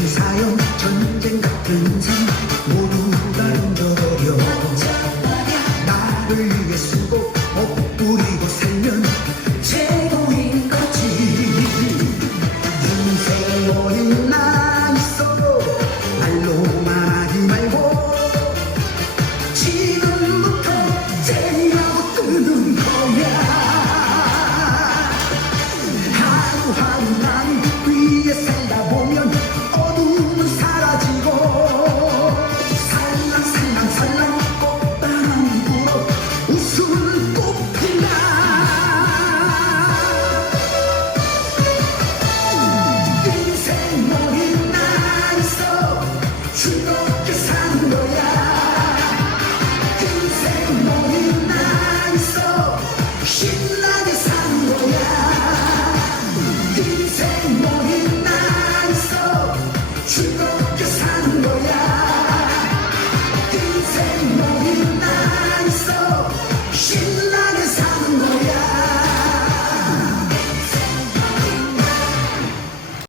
아픈 사연 전쟁 같은 삶 난 위에 산다